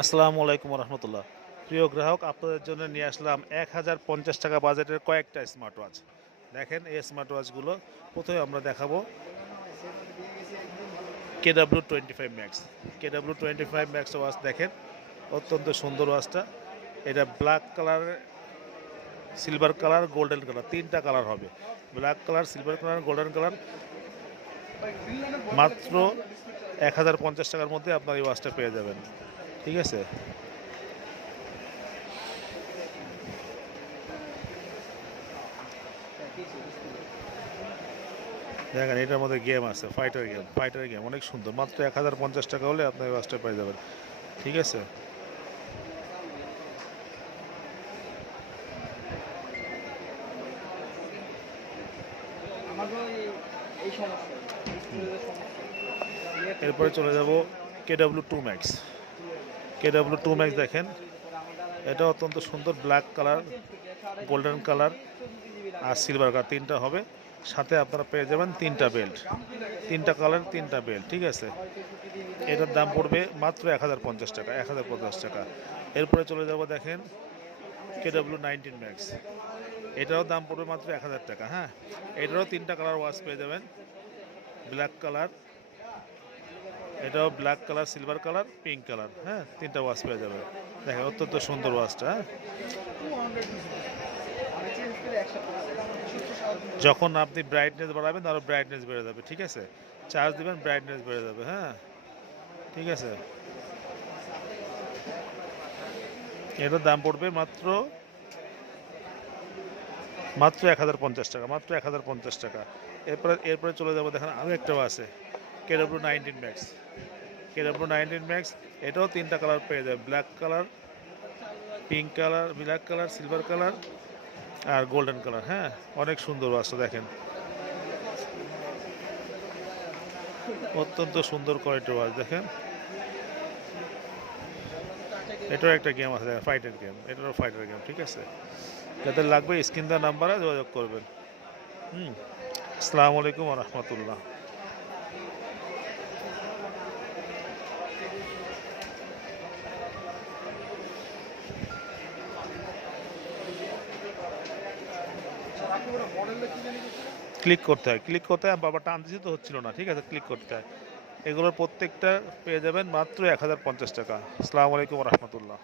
আসসালামু আলাইকুম রহমতুল্লাহ। প্রিয় গ্রাহক, আপনাদের জন্য নিয়ে আসলাম 1050 টাকা বাজেটের কয়েকটা স্মার্ট ওয়াচ। দেখেন এই স্মার্ট ওয়াচগুলো। প্রথমে আমরা দেখাবো KW25 Max। KW25 Max watch দেখেন, অত্যন্ত সুন্দর ওয়াচটা। এটা ব্ল্যাক কালারের, সিলভার কালার, গোল্ডেন কালার, তিনটা কালার হবে। Black colour, silver colour, golden colour. মাত্র 1050 টাকার মধ্যে আপনার এই ওয়াচটা পেয়ে যাবেন। ঠিক আছে। দেখেন এটার মধ্যে গেম আছে, ফাইটার গেম অনেক সুন্দর। মাত্র 1050 টাকা হলে আপনি এই ওয়াচটা পেয়ে যাবেন। ঠিক আছে। এরপরে চলে যাব KW2 Max। KW2 Max দেখেন, এটা অত্যন্ত সুন্দর। ব্ল্যাক কালার, গোল্ডেন কালার আর সিলভার কালার, তিনটা হবে। সাথে আপনারা পেয়ে যাবেন তিনটা বেল্ট, তিনটা কালার, তিনটা বেল্ট। ঠিক আছে। এটার দাম পড়বে মাত্র 1050 টাকা, 1050 টাকা। এরপরে চলে যাব, দেখেন KW19 Max। এটারও দাম পড়বে মাত্র 1000 টাকা। হ্যাঁ, এটারও তিনটা কালার ওয়াচ পেয়ে যাবেন। ব্ল্যাক কালার, এটাও black colour, silver colour, pink colour. হ্যাঁ, তিনটা ওয়াচ পেয়ে যাবে। দেখেন অত্যন্ত সুন্দর ওয়াচটা। হ্যাঁ, যখন আপনি ব্রাইটনেস বাড়াবেন আরও ব্রাইটনেস বেড়ে যাবে। ঠিক আছে। চার্জ দিবেন, ব্রাইটনেস বেড়ে যাবে। হ্যাঁ, ঠিক আছে। এটার দাম পড়বে মাত্র মাত্র 1050 টাকা, মাত্র 1050 টাকা। এরপরে চলে যাবো, দেখেন আরও একটাও আছে, KW19 Max। KW19 Max, এটাও তিনটা কালার পেয়ে যাবে। Black colour, pink colour, black colour, silver colour আর গোল্ডেন কালার। হ্যাঁ, অনেক সুন্দর ওয়াচটা দেখেন, অত্যন্ত সুন্দর কোয়ালিটির ওয়াচ। দেখেন এটাও একটা গেম আছে, ফাইটার গেম, এটারও ফাইটার গেম। ঠিক আছে। যাদের লাগবে স্ক্রিন দেওয়া নাম্বারে যোগাযোগ করবেন। আসসালামু আলাইকুম রহমতুল্লাহ। ক্লিক করতে হয় বাবা, টান দিতে তো হচ্ছিল না। ঠিক আছে, ক্লিক করতে হয়। এগুলোর প্রত্যেকটা পেয়ে যাবেন মাত্র 1050 টাকা। আসসালামু আলাইকুম রহমতুল্লাহ।